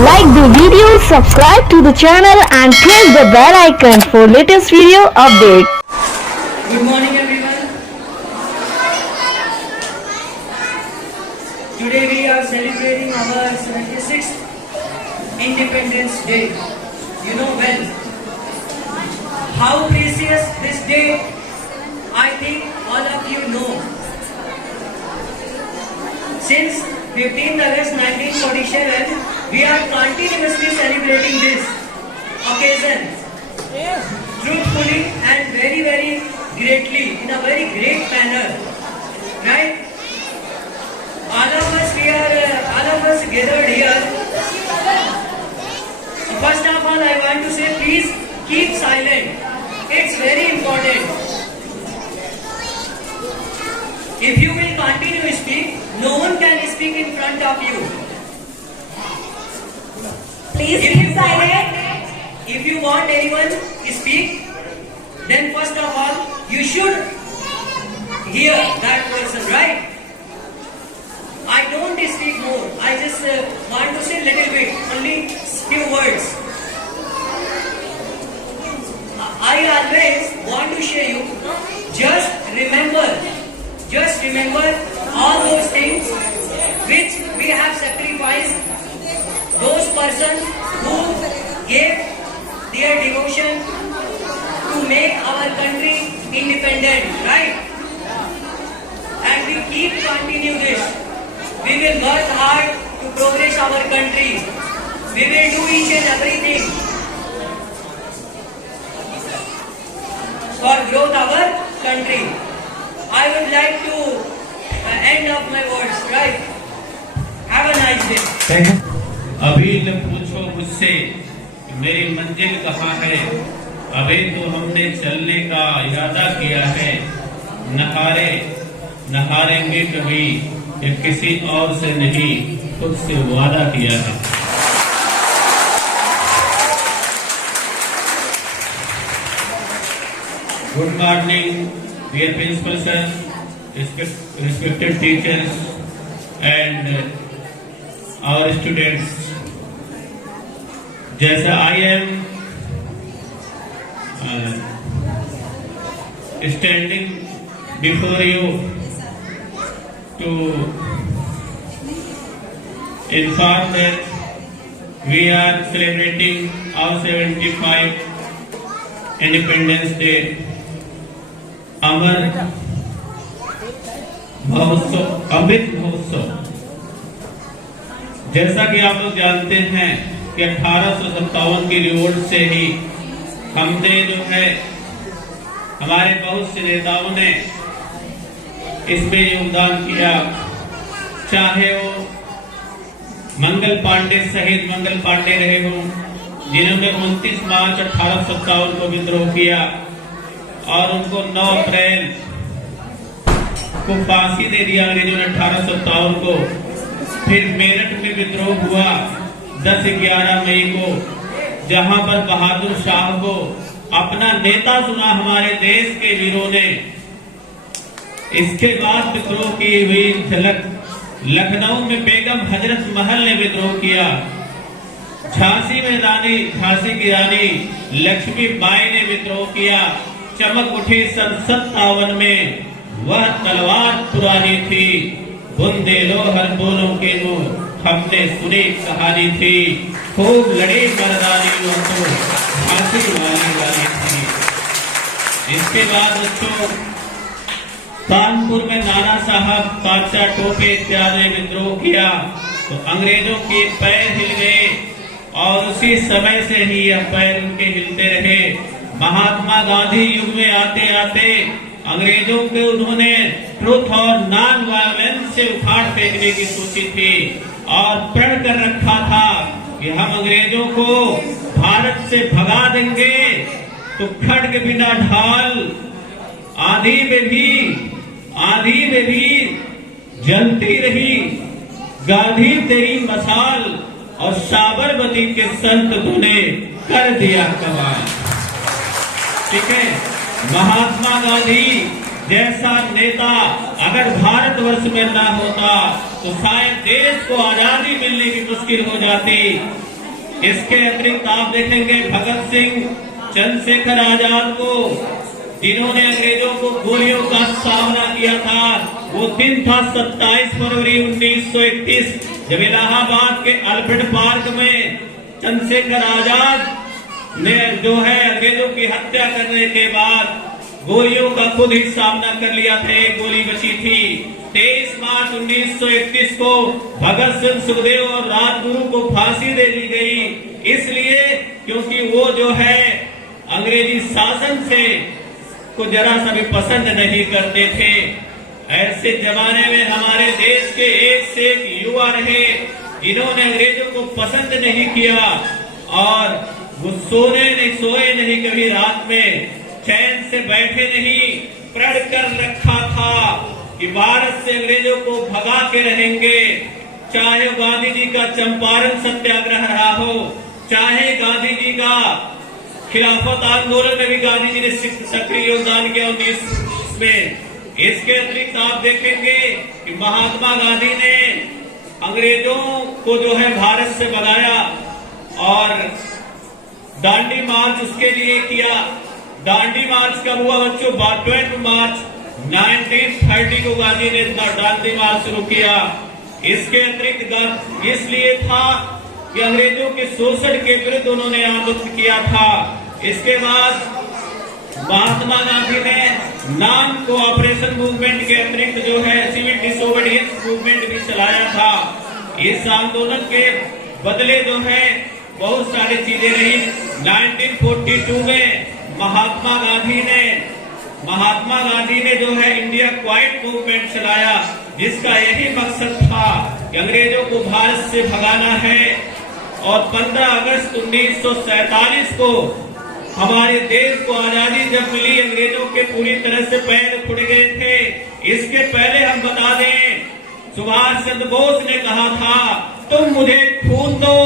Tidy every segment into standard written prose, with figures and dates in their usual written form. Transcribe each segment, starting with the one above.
Like the video, subscribe to the channel and press the bell icon for latest video update. Good morning everyone. Today we are celebrating our 76th Independence Day. You know well how precious this day, I think all of you know. Since 15th August 1947, we are continuously celebrating this occasion truthfully and very greatly, in a very great manner, right? All of us gathered here. First of all, I want to say, please keep silent. It's very important. If you will continue to speak, no one can speak in front of you. Please keep silent. If you want anyone to speak, then first of all, you should hear that person, right? I don't speak more. I just want to say little bit, only few words. I always want to share you, just remember all those things which we have sacrificed, those persons who gave their devotion to make our country independent, right? And we keep continue this. We will work hard to progress our country. We will do each and everything for growth our country. I would like to end of my words, right? Have a nice day. अभी न पूछो मुझसे मेरी मंजिल कहाँ है, अभी तो हमने चलने का इरादा किया है, नहारेंगे कभी ये किसी और से नहीं, खुद से वादा किया है। Good morning dear principal sir, respected teachers and our students. जैसा I am standing before you to inform that we are celebrating our 75 Independence Day. अमर महोत्सव, अमृत महोत्सव। जैसा कि आप लोग जानते हैं कि 1857 की रिवोल्ट से ही हमने जो है हमारे बहुत से नेताओं ने इसमें योगदान किया, चाहे वो मंगल पांडे, शहीद मंगल पांडे रहे हों, जिन्होंने 29 मार्च 1857 को विद्रोह किया और उनको 9 अप्रैल को फांसी दे दिया अंग्रेजों ने 1857 को। फिर मेरठ में विद्रोह हुआ 10-11 मई को, जहां पर बहादुर शाह को अपना नेता चुना हमारे देश के वीरों ने। इसके बाद विद्रोह की हुई झलक लखनऊ में बेगम हजरत महल ने विद्रोह किया, झांसी की रानी लक्ष्मीबाई ने विद्रोह किया। चमक उठी सन 57 में, वह तलवार पुरानी थी, बुंदेलोहर दोनों के नो हमने सुनी कहानी थी, खूब लड़ी मर्दानी तो झांसी वाली थी। इसके बाद दोस्तों कानपुर में नाना साहब, बादशाह टोपे इत्यादि ने विद्रोह किया तो अंग्रेजों के पैर हिल गए और उसी समय से ही यह पैर उनके हिलते रहे। महात्मा गांधी युग में आते आते अंग्रेजों के उन्होंने ट्रुथ और नॉन वायलेंस से उखाड़ फेंकने की सोची थी और प्रण कर रखा था कि हम अंग्रेजों को भारत से भगा देंगे तो खड्ग बिना ढाल, आंधी में भी जलती रही गांधी तेरी मसाल, और साबरमती के संत तूने कर दिया कमाल। ठीक है, महात्मा गांधी जैसा नेता अगर भारतवर्ष में ना होता तो शायद देश को आजादी मिलने की मुश्किल हो जाती। इसके अतिरिक्त आप देखेंगे भगत सिंह, चंद्रशेखर आजाद को, जिन्होंने अंग्रेजों को गोलियों का सामना किया था, वो दिन था 27 फरवरी 1931, जब इलाहाबाद के अल्फ्रेड पार्क में चंद्रशेखर आजाद ने जो है अंग्रेजों की हत्या करने के बाद गोलियों का खुद ही सामना कर लिया था। एक गोली बची थी। 23 मार्च 1931 को भगत सिंह, सुखदेव और राजगुरु को फांसी दे दी गई, इसलिए क्योंकि वो जो है अंग्रेजी शासन से को जरा सा भी पसंद नहीं करते थे। ऐसे जमाने में हमारे देश के एक से एक युवा रहे जिन्होंने अंग्रेजों को पसंद नहीं किया और वो सोए नहीं, कभी रात में चैन से बैठे नहीं, प्रण कर रखा था कि भारत से अंग्रेजों को भगा के रहेंगे। चाहे गांधी जी का चंपारण सत्याग्रह रहा हो, चाहे गांधी जी का खिलाफत आंदोलन में भी गांधी जी ने सक्रिय योगदान किया 19 में। इसके अतिरिक्त आप देखेंगे कि महात्मा गांधी ने अंग्रेजों को जो है भारत से भगाया और दांडी मार्च उसके लिए किया। दांडी मार्च कब हुआ बच्चों? 12 मार्च 1930 को गांधी ने दांडी मार्च शुरू किया। इसके अतिरिक्त इसलिए था कि अंग्रेजों के शोषण के विरुद्ध उन्होंने आंदोलन किया था। इसके बाद महात्मा गांधी ने नाम को ऑपरेशन मूवमेंट के अतिरिक्त जो है सिविल डिसोबीडियंस मूवमेंट भी चलाया था। इस आंदोलन के बदले जो है बहुत सारी चीजें रही। 1942 में महात्मा गांधी ने जो है इंडिया क्वाइट मूवमेंट चलाया, जिसका यही मकसद था कि अंग्रेजों को भारत से भगाना है। और 15 अगस्त 1947 को हमारे देश को आजादी जब मिली, अंग्रेजों के पूरी तरह से पैर उठ गए थे। इसके पहले हम बता दें, सुभाष चंद्र बोस ने कहा था, तुम मुझे खून दो,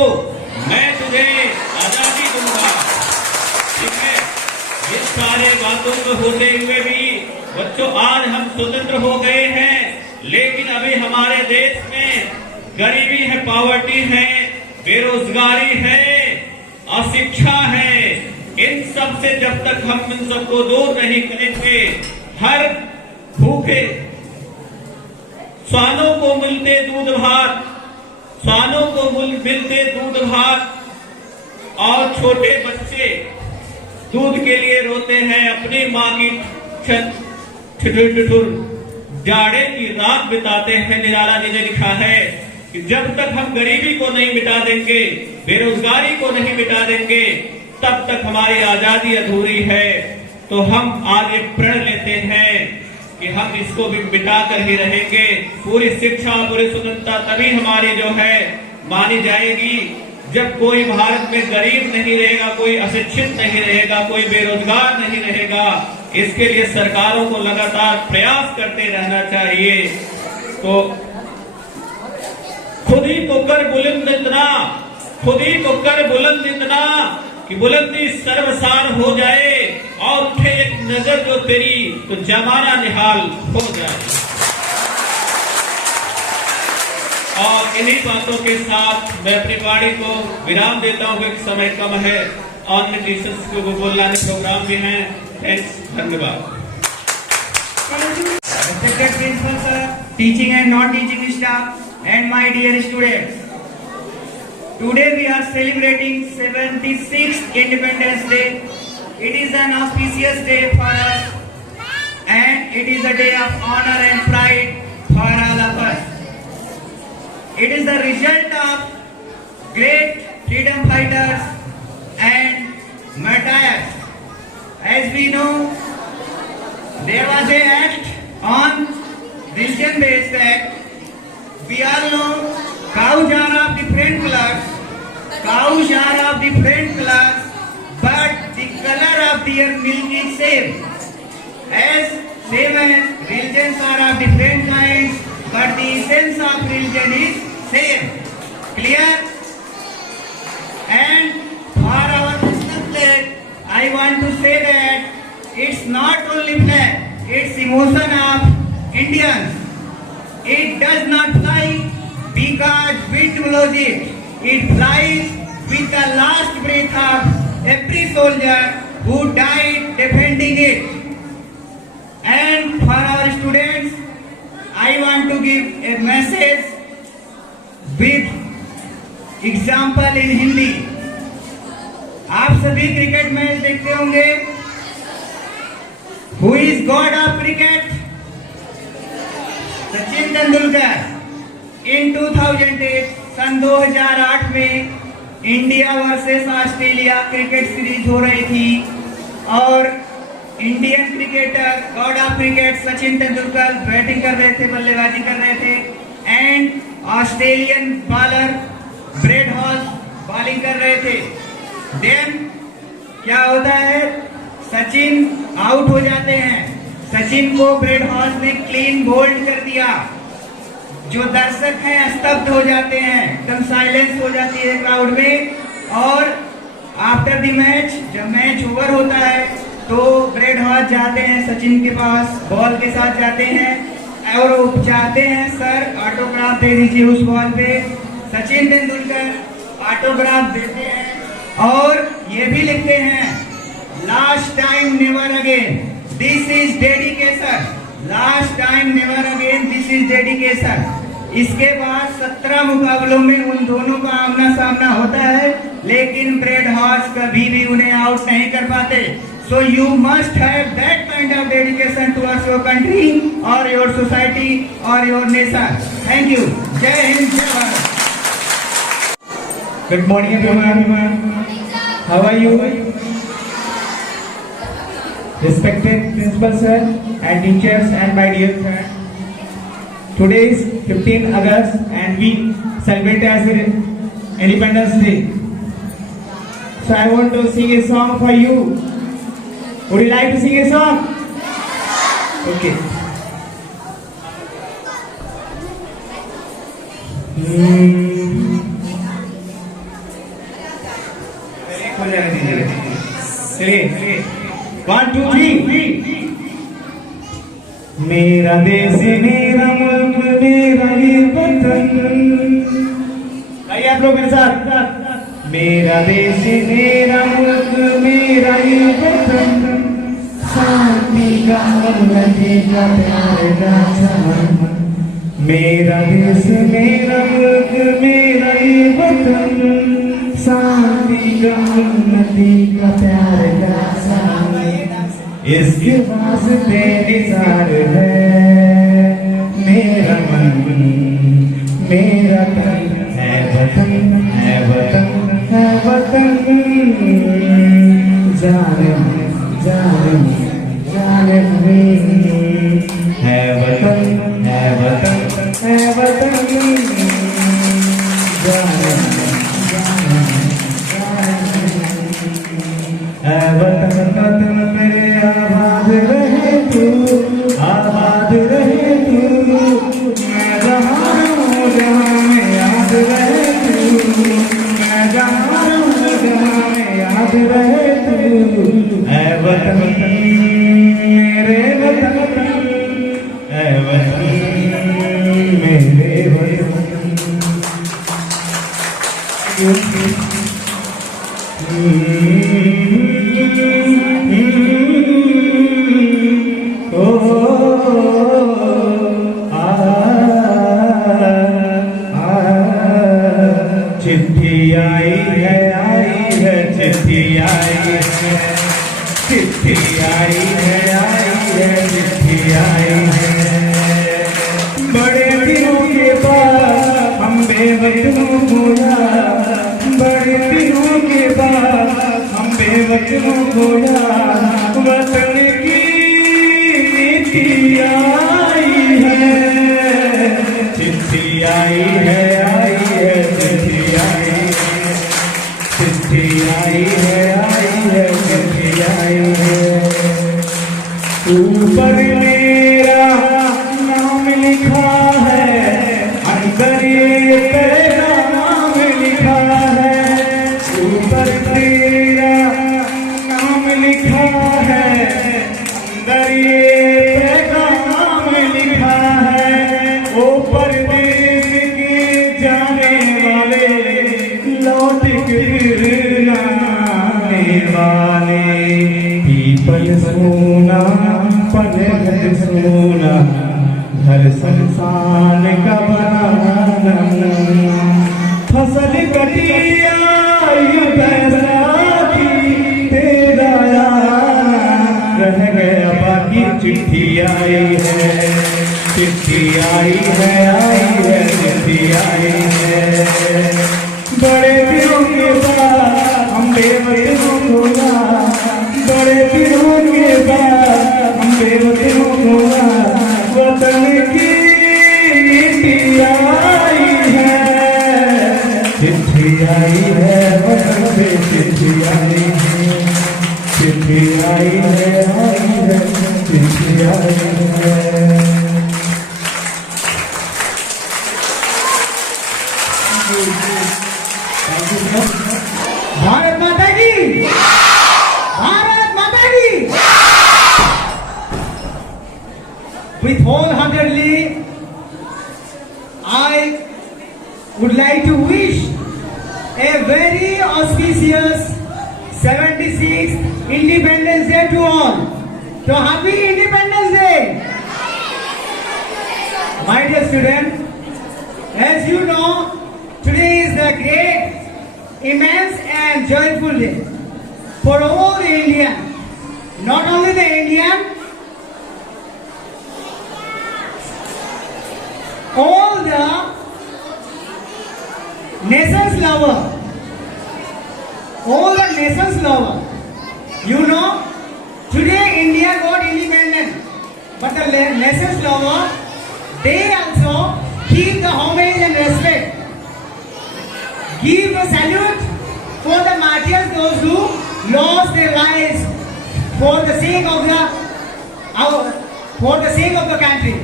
मैं तुझे आजादी दूंगा। ठीक है, ये सारे बातों में होते हुए भी बच्चों आज हम स्वतंत्र हो गए हैं, लेकिन अभी हमारे देश में गरीबी है, पॉवर्टी है, बेरोजगारी है, अशिक्षा है। इन सब से जब तक हम इन सबको दूर नहीं करेंगे, हर भूखे स्वानों को मिलते दूध भात, स्वानों को मिलते दूध भात, और छोटे बच्चे दूध के लिए रोते हैं, अपनी माँ की ठिठुर जाड़े की रात बिताते हैं। निराला जी ने लिखा है कि जब तक हम गरीबी को नहीं मिटा देंगे, बेरोजगारी को नहीं मिटा देंगे, तब तक हमारी आजादी अधूरी है। तो हम आगे प्रण लेते हैं कि हम इसको भी मिटा कर ही रहेंगे। पूरी शिक्षा, पूरी स्वतंत्रता तभी हमारी जो है मानी जाएगी जब कोई भारत में गरीब नहीं रहेगा, कोई अशिक्षित नहीं रहेगा, कोई बेरोजगार नहीं रहेगा। इसके लिए सरकारों को लगातार प्रयास करते रहना चाहिए। तो खुद ही को कर बुलंद इतना, खुद ही को कर बुलंद इतना कि बुलंदी सर्वसार हो जाए, और उठे एक नजर जो तेरी तो जमाना निहाल हो जाए। और इन्हीं बातों के साथ मैं अपनी वाणी को विराम देता हूँ क्योंकि समय कम है। ऑनलाइन टीचर्स को बोलने प्रोग्राम भी हैं। थैंक्स, धन्यवाद। Respected principal sir, teaching and non-teaching staff, and my dear students. Today we are celebrating 76th Independence Day. It is an auspicious day for us, and it is a day of honor and pride for all of us. It is the result of great freedom fighters and martyrs. As we know, there was an act on religion-based act. We all know cows are of different colors. Cows are of different colors, but the color of their milk is same. As same as religions are of different kinds, but the essence of religion is same. Clear? And for our national flag, I want to say that it's not only flag, it's emotion of Indians. It does not fly because wind blows it. It flies with the last breath of every soldier who died defending it. And for our students, I want to give a message with example in Hindi. आप सभी cricket match देखते होंगे. Who is God of cricket? Sachin Tendulkar. In 2008 सन 2008 में India versus Australia cricket series हो रही थी और Indian cricketer God of cricket Sachin Tendulkar batting कर रहे थे, बल्लेबाजी कर रहे थे and Australian bowler bread house bowling कर रहे थे. देन क्या होता है, सचिन आउट हो जाते हैं. सचिन को ब्रेड हॉस ने क्लीन बोल्ड कर दिया. जो दर्शक हैं स्तब्ध हो जाते हैं, एकदम साइलेंस हो जाती है क्राउड में. और आफ्टर द मैच जब मैच ओवर होता है तो ब्रेड हॉस जाते हैं सचिन के पास, बॉल के साथ जाते हैं और वो चाहते हैं सर ऑटोग्राफ दे दीजिए उस बॉल पे. सचिन तेंदुलकर ऑटोग्राफ देते हैं और ये भी लिखते हैं last time never again, this is dedication. Last time never again, this is dedication. इसके बाद 17 मुकाबलों में उन दोनों का आमना सामना होता है लेकिन ब्रेड हॉस कभी भी उन्हें आउट नहीं कर पाते. So you must have that kind of dedication towards your country or your society or your nation. Thank you. Jai Hind, Jai Bharat. Good morning everyone. How are you? Respected principal sir and teachers and my dear friends. Today is 15 August and we celebrate as Independence Day. So I want to sing a song for you. Would you like to sing a song? Okay. चलिए 1 2 3. मेरा देश मेरा मुल्क मेरा ये वतन. आइए आप लोग मेरे साथ. मेरा देश मेरा मुल्क मेरा ये वतन, शांति का उन्नति का प्यार का चमन. मेरा देश मेरा मुल्क मेरा ये वतन, शांति का उन्नति का प्यार का चमन. इसके वास्ते निसार है मेरा मन मेरा तन. है वतन है वतन है वतन, जाने जाने जाने है वतन है वतन है वतन, जाने जाने है वतन. वतन मेरे आबाद रहे तू, आबाद रहे तू. मैं जहाँ हूँ जहाँ में याद रहे तू, मैं जहाँ हूँ जहाँ में याद रहे तू. है वतन मेरे वतन, है वतन मेरे वतन. चिट्ठी आई है चिट्ठी आई है, चिट्ठी आई है चिट्ठी आई है. बड़े दिनों के बाद हम बेवतनों को याद, बड़े दिनों के बाद हम बेवतनों को याद. वतन की चिट्ठी आई है, चिट्ठी आई है चिट्ठी आई है, चिट्ठी आई है चिट्ठी आई है. ऊपर मेरा नाम लिखा घट सोना पल घट सोना घर संसार का बनाना फसल कटी आई बैसाखी तेरा आना रह गया बाकी चिट्ठी आई है चिट्ठी आई है चिट्ठी आई है बड़े दिनों के बाद हम बेवजह होगा बड़े दिनों के बाद हम बेवजह होगा वतन की मिट्टी आई है चिट्ठी आई है वतन से चिट्ठी आई है चिट्ठी आई है चिट्ठी आई है भारत माता की भारत माता की with wholeheartedly I would like to wish a very auspicious 76th Independence Day to all. So happy Independence Day! My dear students, as you know, today is the great, immense and joyful day for all the Indian, not only the Indian, all the nation's lover, all the nation's lover. You know, today India got independent, but the nation's lover, they also keep the homage and respect. Give a salute for the martyrs, those who lost their lives for the sake of the country.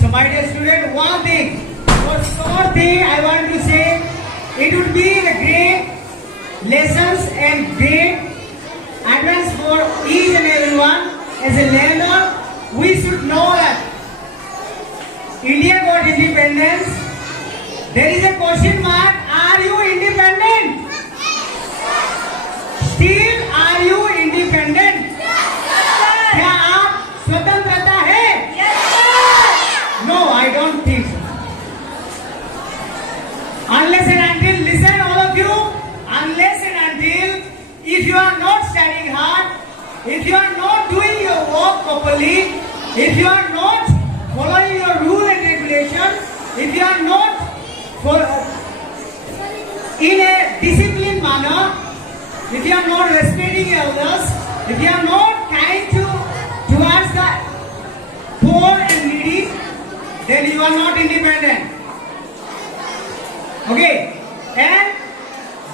So, my dear student, one thing, one short thing I want to say, it would be the great lessons and great advance for each and everyone. As a learner, we should know that India got independence. There is a question mark. Are you independent? Still, are you independent? क्या आप स्वतंत्रता है? No, I don't think so. Unless and until, listen all of you, unless and until, if you are not studying hard, if you are not doing your work properly, if you are not following your rule and regulation, if you are not in a disciplined manner, if you are not respecting elders, if you are not kind towards the poor and needy, then you are not independent. Okay? And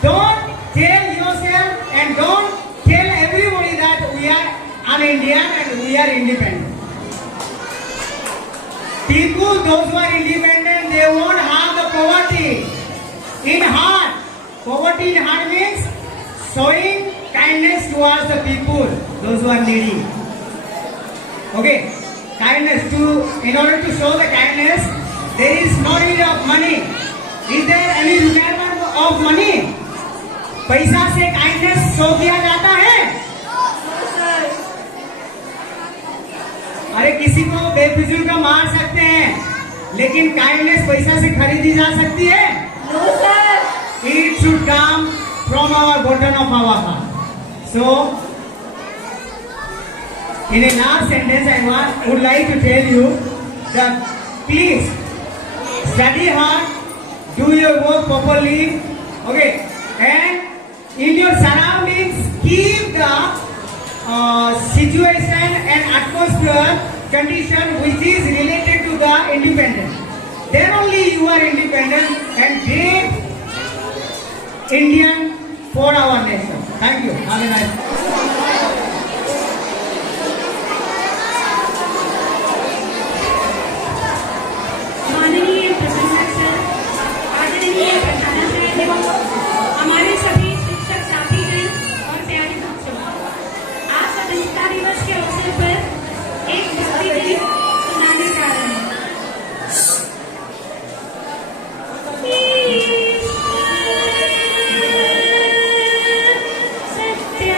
don't tell yourself and don't tell everybody that we are un-Indian and we are independent. People, those who are independent, they won't have the poverty in heart. Poverty in heart means showing kindness towards the people, those who are needy. Okay, kindness in order to show the kindness, there is no need of money. Is there any requirement of money? पैसा से kindness show किया जाता है? अरे किसी को बेफिजूल का मार सकते हैं, लेकिन kindness पैसा से खरीदी जा सकती है? No, sir. It should come from our bottom of our heart. So, in a last sentence, I would like to tell you that please study hard, do your work properly, okay, and in your surroundings keep the situation and atmosphere condition which is related to the independence. Then only you are independent and great Indian for our nation. Thank you. Have a nice day. माननीय प्रशासक sir, आदरणीय प्रधानाचार्य एवं हमारे सभी शिक्षक साथीगण और प्यारे बच्चों, आज स्वतंत्रता दिवस के अवसर पर एक भक्ति गीत सुनाने जा रहे हैं। सत्य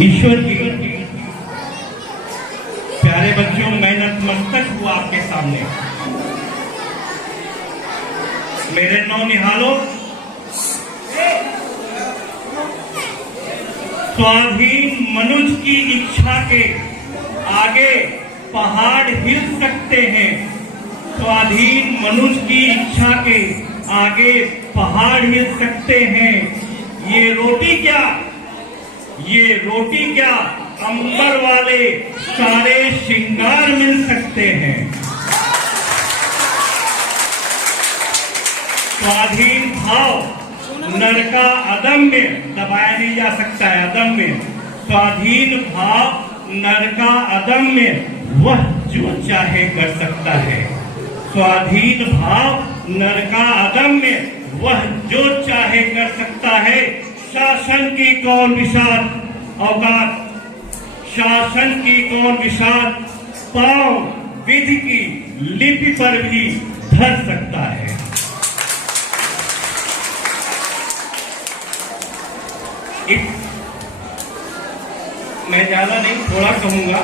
ईश्वर की प्यारे बच्चों, मैं नतमस्तक हूँ आपके सामने। मेरे नौनिहालों, स्वाधीन मनुष्य की इच्छा के आगे पहाड़ हिल सकते हैं। स्वाधीन मनुष्य की इच्छा के आगे पहाड़ हिल सकते हैं। ये रोटी क्या, ये रोटी क्या, अंबर वाले सारे श्रृंगार मिल सकते हैं। स्वाधीन भाव नरका अदम्य, दबाया नहीं जा सकता है, अदम्य। स्वाधीन भाव नरका अदम्य, वह जो चाहे कर सकता है। स्वाधीन भाव नरका अदम्य, वह जो चाहे कर सकता है। शासन की कौन विशाल औकात, शासन की कौन विशाल पांव विधि की लिपि पर भी धर सकता है। मैं ज्यादा नहीं, थोड़ा कहूंगा।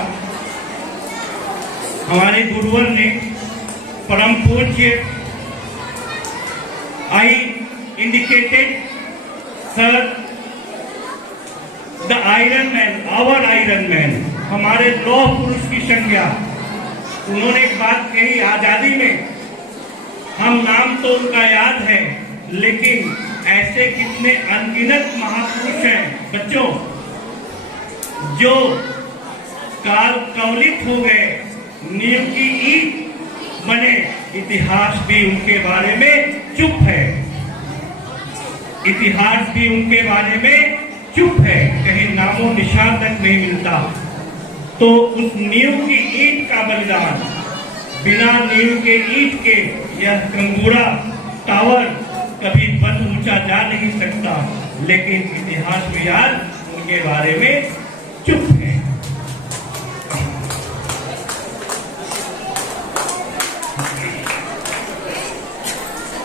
हमारे गुरुवर ने परम पूज्य I indicated sir the iron man, our iron man, हमारे लौह पुरुष की संज्ञा। उन्होंने एक बात कही, आजादी में हम नाम तो उनका याद है, लेकिन ऐसे कितने अनगिनत महापुरुष हैं बच्चों जो काल कवलित हो गए, नींव की ईंट बने। इतिहास भी उनके बारे में चुप है, इतिहास भी उनके बारे में चुप है, कहीं नामो निशान तक नहीं मिलता। तो उस नींव की ईंट का बलिदान, बिना नींव के ईंट के यह कंगूरा टावर कभी बंद ऊंचा जा नहीं सकता। लेकिन इतिहास भी आज उनके बारे में चुप है।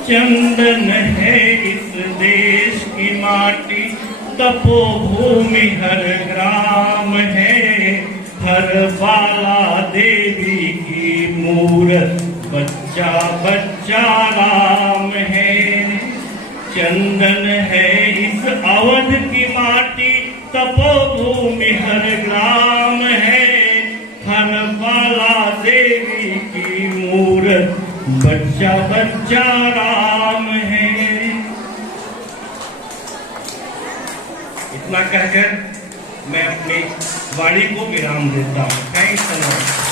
चंदन है इस देश की माटी, तपोभूमि हर ग्राम है। हर बाला देवी की मूरत, बच्चा बच्चा राम है। चंदन है इस अवध की माटी, तपोभूमि हर ग्राम है। हर बाला देवी की मूरत, बच्चा बच्चा राम है। इतना कहकर मैं अपनी वाणी को विराम देता हूँ। Thanks a lot.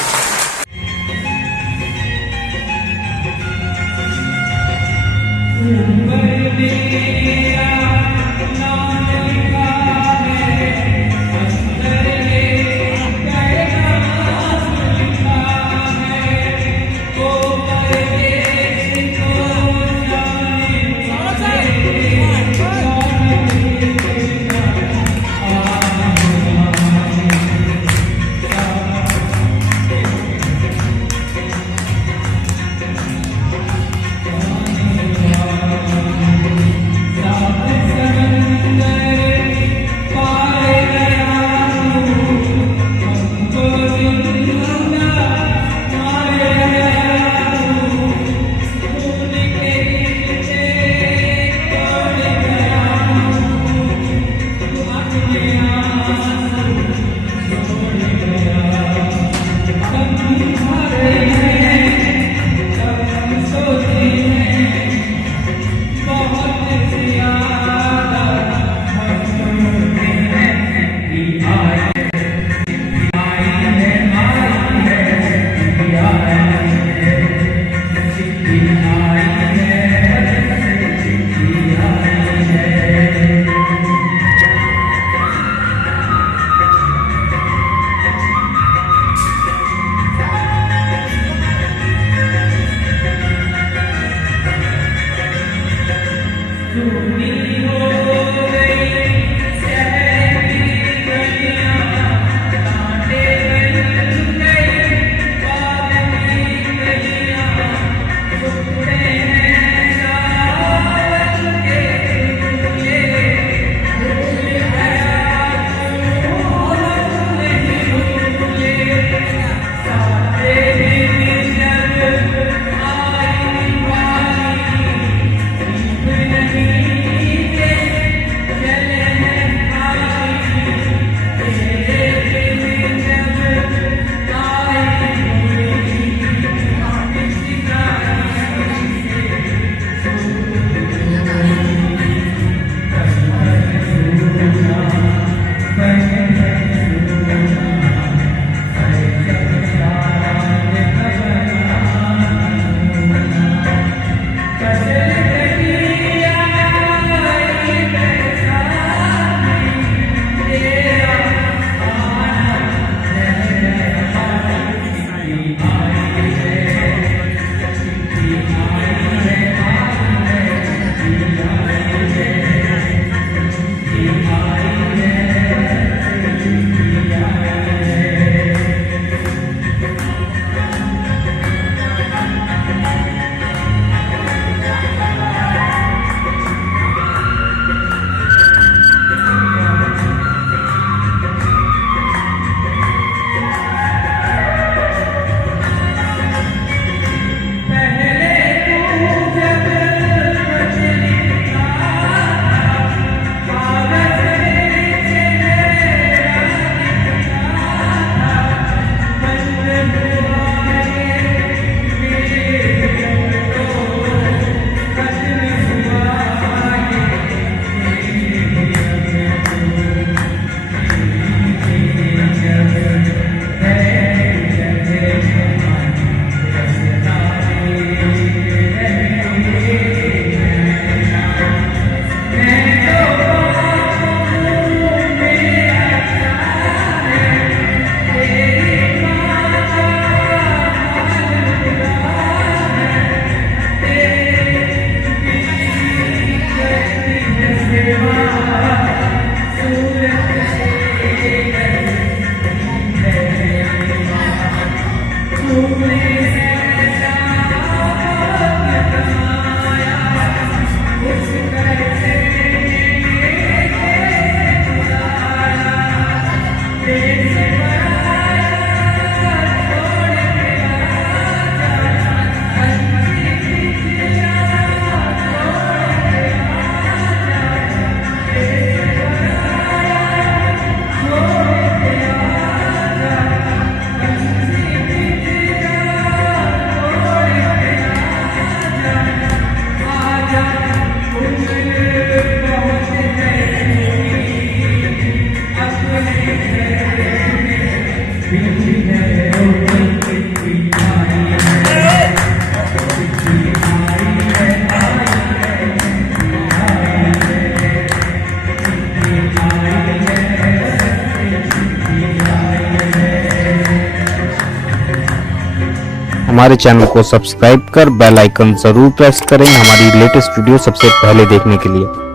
हमारे चैनल को सब्सक्राइब कर बेल आइकन जरूर प्रेस करें हमारी लेटेस्ट वीडियो सबसे पहले देखने के लिए।